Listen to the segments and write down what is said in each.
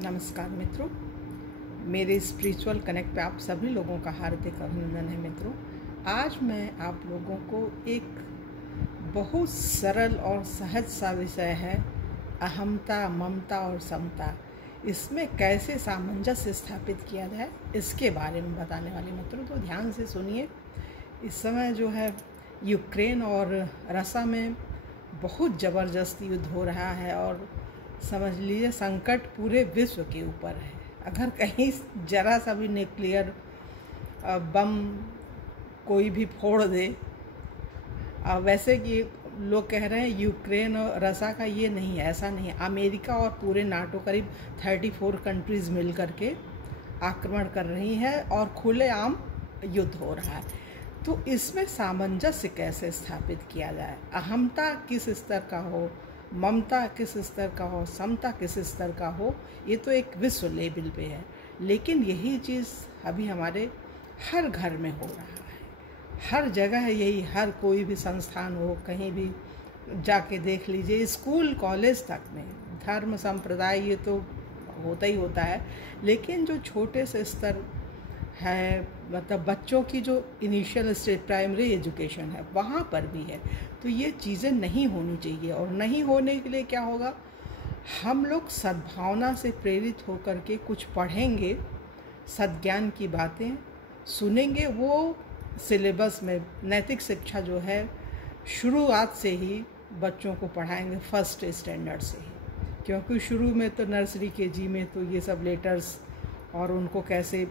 नमस्कार मित्रों, मेरे स्पिरिचुअल कनेक्ट पे आप सभी लोगों का हार्दिक अभिनंदन है। मित्रों, आज मैं आप लोगों को एक बहुत सरल और सहज सा विषय है अहमता, ममता और समता, इसमें कैसे सामंजस्य स्थापित किया जाए इसके बारे में बताने वाले। मित्रों, तो ध्यान से सुनिए। इस समय जो है यूक्रेन और रसिया में बहुत ज़बरदस्त युद्ध हो रहा है और समझ लीजिए संकट पूरे विश्व के ऊपर है। अगर कहीं जरा सा भी न्यूक्लियर बम कोई भी फोड़ दे, वैसे कि लोग कह रहे हैं यूक्रेन और रसिया का ये नहीं है, ऐसा नहीं है। अमेरिका और पूरे नाटो करीब 34 कंट्रीज़ मिल करके आक्रमण कर रही हैं और खुलेआम युद्ध हो रहा है। तो इसमें सामंजस्य कैसे स्थापित किया जाए, अहमता किस स्तर का हो, ममता किस स्तर का हो, समता किस स्तर का हो, ये तो एक विश्व लेवल पे है। लेकिन यही चीज़ अभी हमारे हर घर में हो रहा है, हर जगह है यही। हर कोई भी संस्थान हो, कहीं भी जाके देख लीजिए, स्कूल कॉलेज तक में धर्म संप्रदाय ये तो होता ही होता है। लेकिन जो छोटे से स्तर है, मतलब बच्चों की जो इनिशियल स्टेज प्राइमरी एजुकेशन है, वहाँ पर भी है। तो ये चीज़ें नहीं होनी चाहिए। और नहीं होने के लिए क्या होगा, हम लोग सद्भावना से प्रेरित होकर के कुछ पढ़ेंगे, सद्ज्ञान की बातें सुनेंगे। वो सिलेबस में नैतिक शिक्षा जो है शुरुआत से ही बच्चों को पढ़ाएंगे, फर्स्ट स्टैंडर्ड से ही। क्योंकि शुरू में तो नर्सरी केजी में तो ये सब लेटर्स और उनको कैसे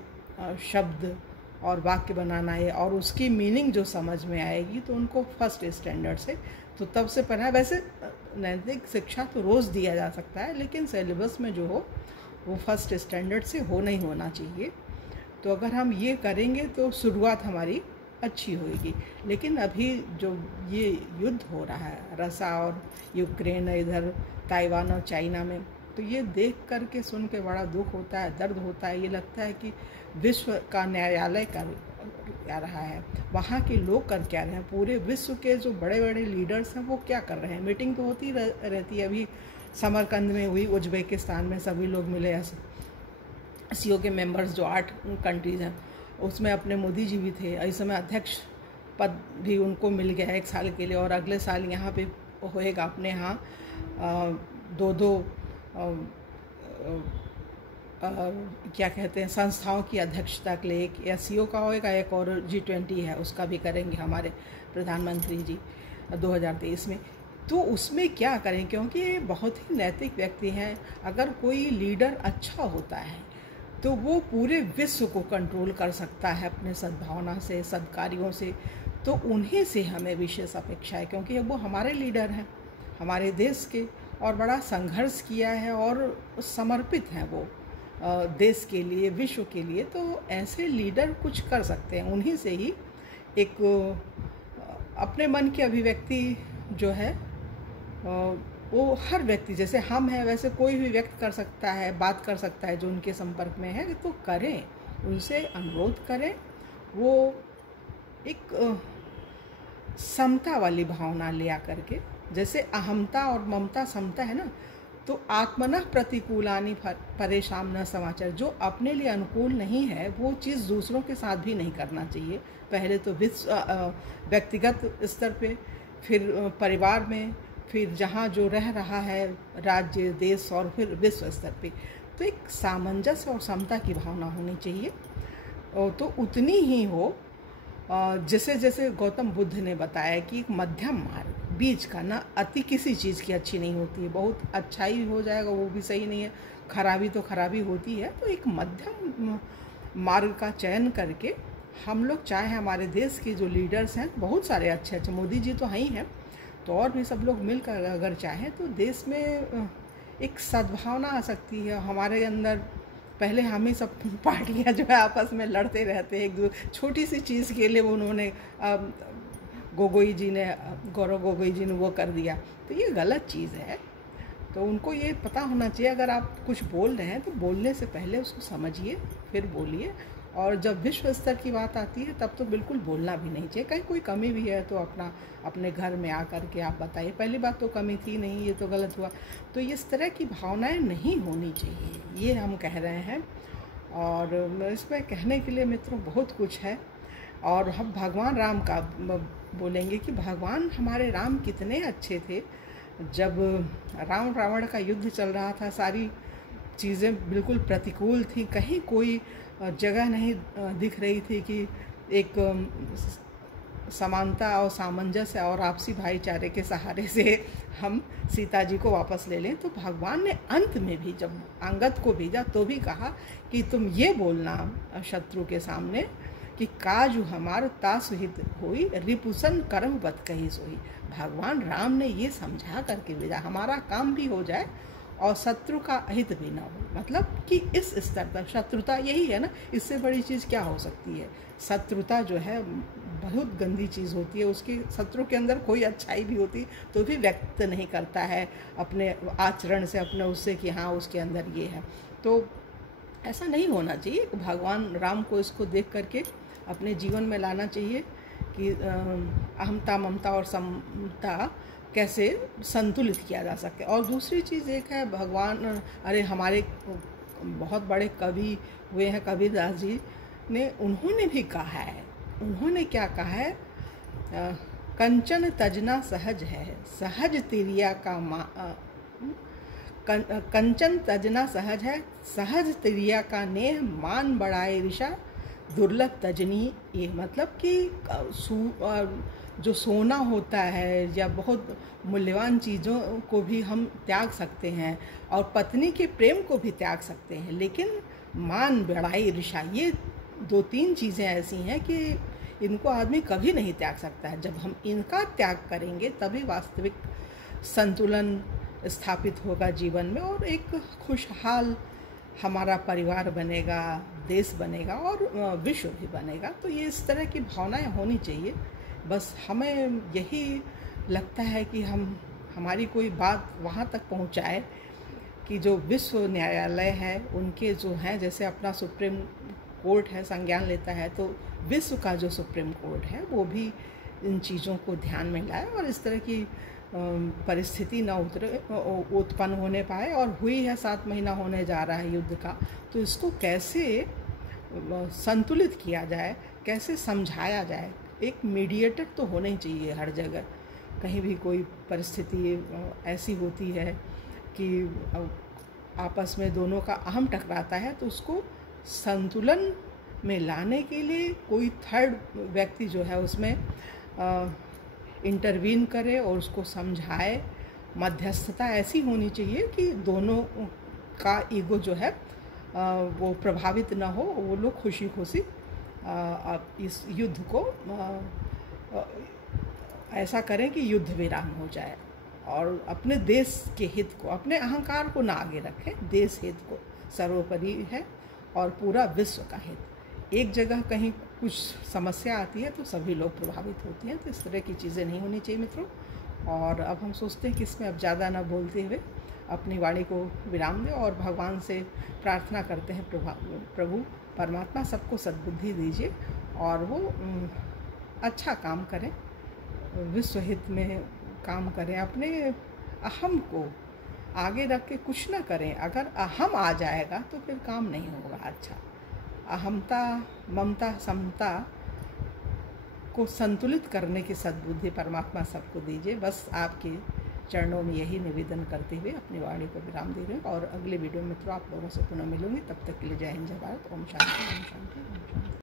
शब्द और वाक्य बनाना है और उसकी मीनिंग जो समझ में आएगी तो उनको फर्स्ट स्टैंडर्ड से तो तब से पढ़ा। वैसे नैतिक शिक्षा तो रोज़ दिया जा सकता है, लेकिन सिलेबस में जो हो वो फर्स्ट स्टैंडर्ड से होना चाहिए। तो अगर हम ये करेंगे तो शुरुआत हमारी अच्छी होगी। लेकिन अभी जो ये युद्ध हो रहा है रसिया और यूक्रेन, इधर ताइवान और चाइना में, तो ये देख कर के सुन के बड़ा दुख होता है, दर्द होता है। ये लगता है कि विश्व का न्यायालय कर क्या रहा है, वहाँ के लोग कर क्या रहे हैं, पूरे विश्व के जो बड़े बड़े लीडर्स हैं वो क्या कर रहे हैं। मीटिंग तो होती रहती है। अभी समरकंद में हुई, उज्बेकिस्तान में सभी लोग मिले, सीओ के मेंबर्स जो 8 कंट्रीज़ हैं उसमें अपने मोदी जी भी थे। इस समय अध्यक्ष पद भी उनको मिल गया है 1 साल के लिए, और अगले साल यहाँ पे होएगा अपने यहाँ 2-2 क्या कहते हैं संस्थाओं की अध्यक्षता के लिए, एक एससीओ का होएगा, एक और G20 है उसका भी करेंगे हमारे प्रधानमंत्री जी 2023 में। तो उसमें क्या करें, क्योंकि ये बहुत ही नैतिक व्यक्ति हैं। अगर कोई लीडर अच्छा होता है तो वो पूरे विश्व को कंट्रोल कर सकता है अपने सद्भावना से, सद्कार्यों से। तो उन्हीं से हमें विशेष अपेक्षा है, क्योंकि वो हमारे लीडर हैं, हमारे देश के, और बड़ा संघर्ष किया है और समर्पित हैं वो देश के लिए, विश्व के लिए। तो ऐसे लीडर कुछ कर सकते हैं। उन्हीं से ही एक अपने मन की अभिव्यक्ति जो है वो हर व्यक्ति, जैसे हम हैं वैसे कोई भी व्यक्त कर सकता है, बात कर सकता है जो उनके संपर्क में है। तो करें, उनसे अनुरोध करें। वो एक समता वाली भावना ले आकर के, जैसे अहमता और ममता समता है ना, तो आत्मनः प्रतिकूलानि परेशान न समाचार। जो अपने लिए अनुकूल नहीं है वो चीज़ दूसरों के साथ भी नहीं करना चाहिए। पहले तो व्यक्तिगत स्तर पे, फिर परिवार में, फिर जहाँ जो रह रहा है राज्य, देश, और फिर विश्व स्तर पे। तो एक सामंजस्य और समता की भावना होनी चाहिए। और तो उतनी ही हो जैसे जैसे गौतम बुद्ध ने बताया कि एक मध्यम मार्ग, बीच का, ना अति किसी चीज़ की अच्छी नहीं होती है। बहुत अच्छाई हो जाएगा वो भी सही नहीं है, खराबी तो खराबी होती है। तो एक मध्यम मार्ग का चयन करके हम लोग, चाहे हमारे देश के जो लीडर्स हैं बहुत सारे अच्छे अच्छे, मोदी जी तो हैं ही हैं, तो और भी सब लोग मिलकर अगर चाहें तो देश में एक सद्भावना आ सकती है हमारे अंदर। पहले हम ही सब पार्टियां जो है आपस में लड़ते रहते हैं एक छोटी सी चीज़ के लिए। उन्होंने गौरव गोगोई जी ने वो कर दिया, तो ये गलत चीज़ है। तो उनको ये पता होना चाहिए, अगर आप कुछ बोल रहे हैं तो बोलने से पहले उसको समझिए फिर बोलिए। और जब विश्व स्तर की बात आती है तब तो बिल्कुल बोलना भी नहीं चाहिए। कहीं कोई कमी भी है तो अपने घर में आकर के आप बताइए। पहली बात तो कमी थी नहीं, ये तो गलत हुआ। तो इस तरह की भावनाएं नहीं होनी चाहिए, ये हम कह रहे हैं। और इसमें कहने के लिए मित्रों बहुत कुछ है। और हम भगवान राम का बोलेंगे कि भगवान हमारे राम कितने अच्छे थे। जब राम रावण का युद्ध चल रहा था, सारी चीज़ें बिल्कुल प्रतिकूल थी, कहीं कोई जगह नहीं दिख रही थी कि एक समानता और सामंजस्य और आपसी भाईचारे के सहारे से हम सीता जी को वापस ले लें। तो भगवान ने अंत में भी जब अंगद को भेजा तो भी कहा कि तुम ये बोलना शत्रु के सामने कि काजु हमार तासुहित हुई रिपुसन कर्म बत कही सोई। भगवान राम ने ये समझा करके भेजा हमारा काम भी हो जाए और शत्रु का अहित भी ना हो। मतलब कि इस स्तर तक शत्रुता यही है ना, इससे बड़ी चीज़ क्या हो सकती है। शत्रुता जो है बहुत गंदी चीज़ होती है। उसकी शत्रु के अंदर कोई अच्छाई भी होती तो भी व्यक्त नहीं करता है अपने आचरण से, अपने उससे कि हाँ उसके अंदर ये है। तो ऐसा नहीं होना चाहिए। भगवान राम को इसको देख करके अपने जीवन में लाना चाहिए कि अहमता ममता और समता कैसे संतुलित किया जा सके। और दूसरी चीज़ एक है, भगवान अरे हमारे बहुत बड़े कवि हुए हैं कबीरदास जी ने, उन्होंने भी कहा है, उन्होंने क्या कहा है, कंचन तजना सहज है सहज तिरिया का कंचन तजना सहज है सहज तिरिया का नेह मान बढ़ाए ऋषा दुर्लभ तजनी। ये मतलब कि जो सोना होता है या बहुत मूल्यवान चीज़ों को भी हम त्याग सकते हैं और पत्नी के प्रेम को भी त्याग सकते हैं, लेकिन मान बढ़ाई ऋषा, ये 2-3 चीज़ें ऐसी हैं कि इनको आदमी कभी नहीं त्याग सकता है। जब हम इनका त्याग करेंगे तभी वास्तविक संतुलन स्थापित होगा जीवन में और एक खुशहाल हमारा परिवार बनेगा, देश बनेगा और विश्व भी बनेगा। तो ये इस तरह की भावनाएं होनी चाहिए। बस हमें यही लगता है कि हमारी कोई बात वहाँ तक पहुँचाए कि जो विश्व न्यायालय है उनके जो हैं, जैसे अपना सुप्रीम कोर्ट है संज्ञान लेता है, तो विश्व का जो सुप्रीम कोर्ट है वो भी इन चीज़ों को ध्यान में लाए और इस तरह की परिस्थिति न उत्पन्न होने पाए। और हुई है 7 महीना होने जा रहा है युद्ध का, तो इसको कैसे संतुलित किया जाए, कैसे समझाया जाए। एक मीडिएटर तो होना ही चाहिए हर जगह। कहीं भी कोई परिस्थिति ऐसी होती है कि आपस में दोनों का अहम टकराता है, तो उसको संतुलन में लाने के लिए कोई थर्ड व्यक्ति जो है उसमें इंटरवीन करे और उसको समझाए। मध्यस्थता ऐसी होनी चाहिए कि दोनों का ईगो जो है वो प्रभावित ना हो, वो लोग खुशी खुशी इस युद्ध को ऐसा करें कि युद्ध विराम हो जाए और अपने देश के हित को, अपने अहंकार को ना आगे रखें, देश हित को सर्वोपरि है और पूरा विश्व का हित। एक जगह कहीं कुछ समस्या आती है तो सभी लोग प्रभावित होते हैं। तो इस तरह की चीज़ें नहीं होनी चाहिए मित्रों। और अब हम सोचते हैं कि इसमें अब ज़्यादा ना बोलते हुए अपनी वाणी को विराम दें और भगवान से प्रार्थना करते हैं प्रभु परमात्मा सबको सद्बुद्धि दीजिए और वो अच्छा काम करें, विश्व हित में काम करें, अपने अहम को आगे रख के कुछ ना करें। अगर अहम आ जाएगा तो फिर काम नहीं होगा अच्छा। अहमता ममता समता को संतुलित करने की सद्बुद्धि परमात्मा सबको दीजिए। बस आपके चरणों में यही निवेदन करते हुए अपनी वाणी को विराम दे रहे हैं और अगले वीडियो में मित्रों आप लोगों से पुनः मिलूंगी। तब तक के लिए जय हिंद, जय भारत। ओम शांति, ओम शांति, ओम शांति।